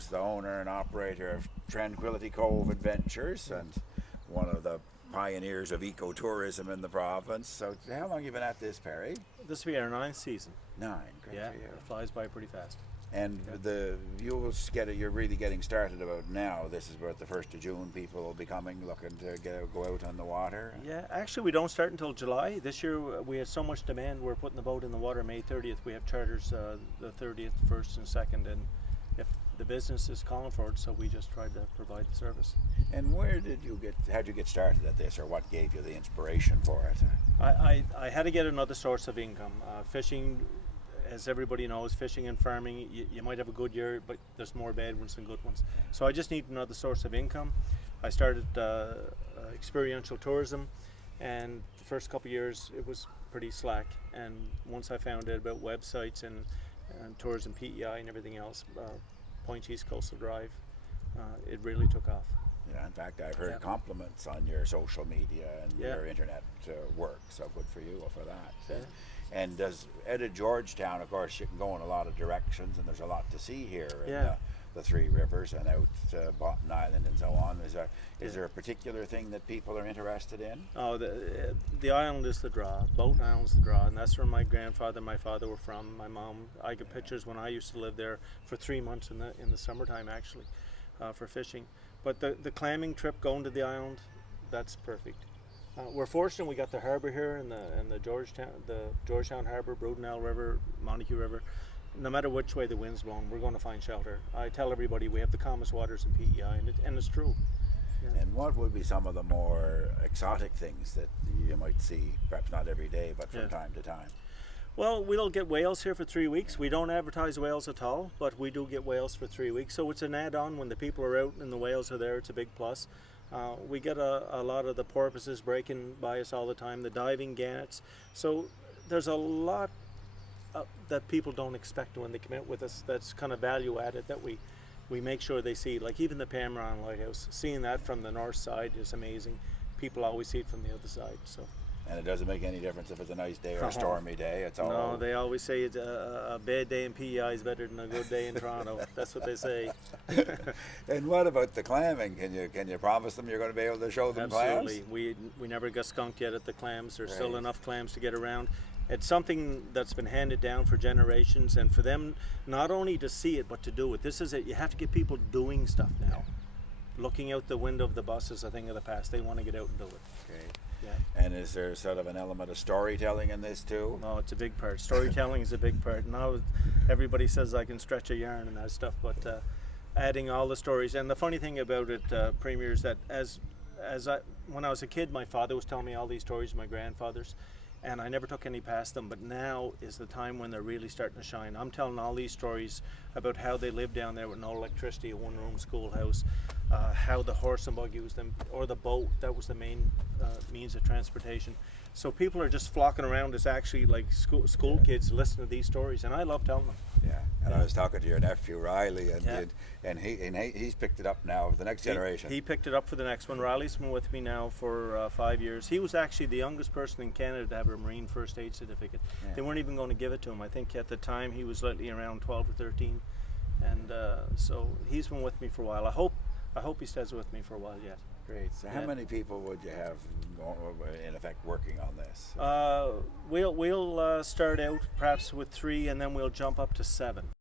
host, the owner and operator of Tranquility Cove Adventures, and one of the pioneers of ecotourism in the province. So how long have you been at this, Perry? This will be our 9th season. 9, great Yeah, for you. it flies by pretty fast. And you're really getting started about now. This is about the 1st of June. People will be coming, looking to go out on the water. Yeah, actually we don't start until July. This year we had so much demand, we're putting the boat in the water May 30th. We have charters the 30th, 1st and 2nd, and if the business is calling for it, so we just tried to provide the service. And how'd you get started at this, or what gave you the inspiration for it? I had to get another source of income. Fishing, as everybody knows, fishing and farming, you might have a good year, but there's more bad ones than good ones. So I just need another source of income. I started experiential tourism, and the first couple of years it was pretty slack. And once I found out about websites and tourism PEI and everything else, Point East Coastal Drive, it really took off. Yeah, in fact, I've heard compliments on your social media and your internet work, so good for you for that. Yeah. And out of Georgetown, of course, you can go in a lot of directions, and there's a lot to see here in the Three Rivers and out Bottom Island and so on. Is there a particular thing that people are interested in? Oh, the island is the draw. Boat Island's the draw, and that's where my grandfather and my father were from. My mom, I get pictures when I used to live there for 3 months in the summertime, actually, for fishing. But the clamming trip going to the island, that's perfect. We're fortunate we got the harbour here in the Georgetown Harbour, Brudenell River, Montague River. No matter which way the wind's blowing, we're going to find shelter. I tell everybody we have the calmest waters in PEI, and it's true. Yeah. And what would be some of the more exotic things that you might see, perhaps not every day, but from time to time? Well, we'll get whales here for 3 weeks. We don't advertise whales at all, but we do get whales for 3 weeks. So it's an add-on. When the people are out and the whales are there, it's a big plus. We get a lot of the porpoises breaking by us all the time, the diving gannets. So there's a lot that people don't expect when they come out with us that's kind of value added that we make sure they see. Like even the Pameron Lighthouse, seeing that from the north side is amazing. People always see it from the other side. So. And it doesn't make any difference if it's a nice day or a stormy day. It's all. No, they always say it's a bad day in PEI is better than a good day in Toronto. That's what they say. And what about the clamming? Can you promise them you're going to be able to show them Absolutely. clams? We never got skunked yet at the clams. There's still enough clams to get around. It's something that's been handed down for generations, and for them not only to see it but to do it. This is it. You have to get people doing stuff now. Looking out the window of the bus is a thing of the past. They want to get out and do it. Okay. Yeah. And is there sort of an element of storytelling in this too? No, it's a big part. Storytelling is a big part. Now everybody says I can stretch a yarn and that stuff, but adding all the stories. And the funny thing about it, Premier, is that when I was a kid, my father was telling me all these stories, my grandfathers, and I never took any past them. But now is the time when they're really starting to shine. I'm telling all these stories about how they lived down there with no electricity, a one-room schoolhouse, how the horse and buggy was them, or the boat, that was the main means of transportation. So people are just flocking around as actually like school kids listening to these stories, and I love telling them. Yeah, and I was talking to your nephew Riley, and he's picked it up now for the next generation. He picked it up for the next one. Riley's been with me now for 5 years. He was actually the youngest person in Canada to have a Marine First Aid certificate. Yeah. They weren't even going to give it to him. I think at the time he was likely around 12 or 13, and so he's been with me for a while. I hope he stays with me for a while yet. Great. So how many people would you have in effect working on this? We'll start out perhaps with 3, and then we'll jump up to 7.